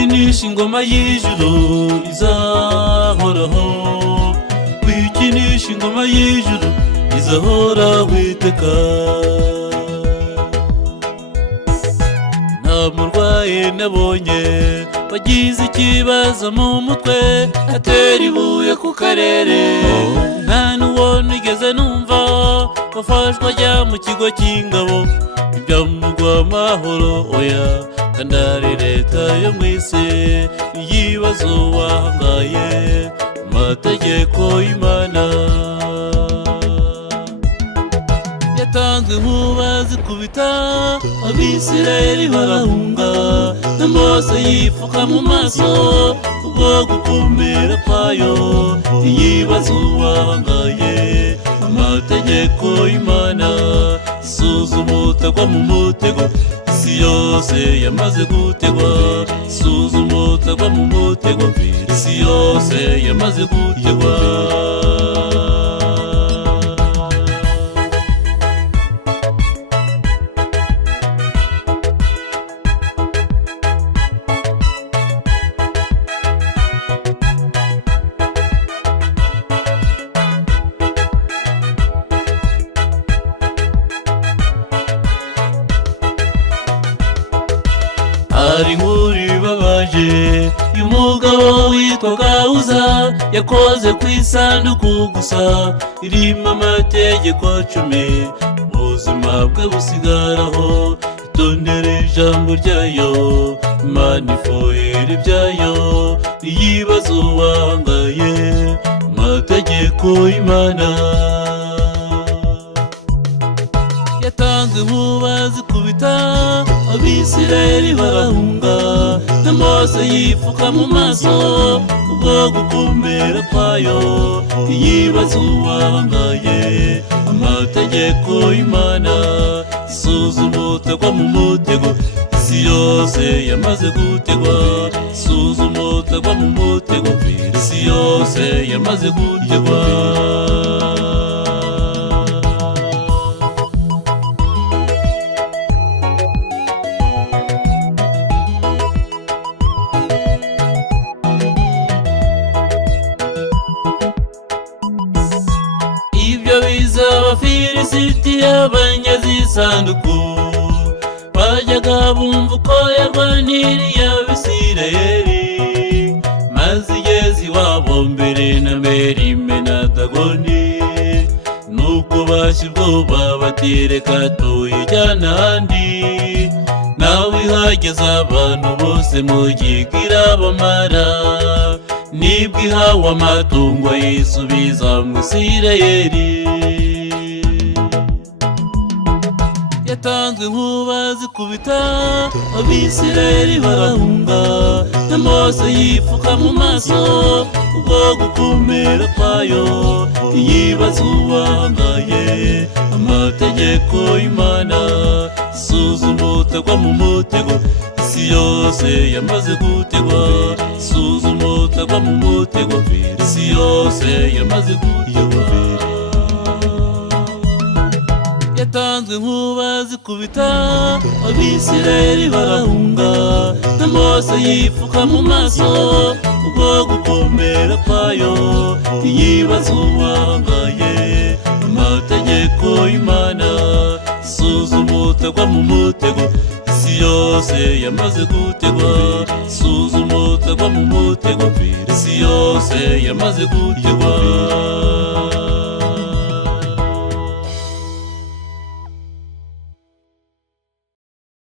wikinisha ingoma y'ijuru izahoraho, wikinisha ingoma y'ijuru izahoraho iteka. Nta murwayi nabonye wagize ikibazo mu mutwe atera ibuye ku karere, nta n'uwo nigeze numva wafashwe ajya mu kigo cy'ingabo ibyamugwa amahoro. Oya, kandi ari leta yo mu isi y'ibibazo wahangaye amategeko y'Imana. Yatanzwe inkuba zikubita Abisirayeli barahunga, na Mose yipfuka mu maso ubwo gukumira kwayo iyibazo wahangaye amategeko y'Imana. Isuzuma utagwa mu mutego, isi yose yamaze gutegwa. Isuzuma utagwa mu mutego, isi yose yamaze gutegwa. Hari inkuru ibabaje y'umugabo witwaga Uza, yakoze ku isanduku gusa irimo amategeko 10, ubuzima bwe busigaraho. Itondere ijambo ryayo, Imana ifuhira ibyayo, n'iyibazo wahangaye amategeko y'Imana. Yatanzwe inkuba zikubita Abisirayeli barahunga, na Mose yipfuka mu maso ubwo gukumira kwayo iyibazo wahangaye amategeko y'Imana. Isuzuma utagwa mu mutego, isi yose yamaze gutegwa. Isuzuma utagwa mu mutego, isi yose yamaze gutegwa. Abafilisiti abanyaze isanduku bajyaga bumva uko yarwaniriye Abisirayeli, maze igeze iwabo mbere na Merime na Dagoni. Nuko bashyira ubwoba bati reka tuyijyana ahandi, nawe ihageze abantu bose mugigira bamara. Nibwo ihawe amatungo yisubiza mu Isirayeli. Yatanzwe inkuba zikubita Abisirayeli barahunga, na Mose yipfuka mu maso ubwo gukumira kwayo iyibazo wahangaye amategeko y'Imana. Isuzuma utagwa mu mutego, isi yose yamaze gutegwa. Isuzuma utagwa mu mutego, isi yose yamaze gutegwa. Yatanzwe inkuba zikubita Abisirayeli barahunga, na Mose yipfuka mu maso ubwo gukomera kwayo iyibazo wahangaye amategeko y'Imana. Isuzuma utagwa mu mutego, isi yose yamaze gutegwa. Isuzuma utagwa mu mutego, isi yose yamaze gutegwa.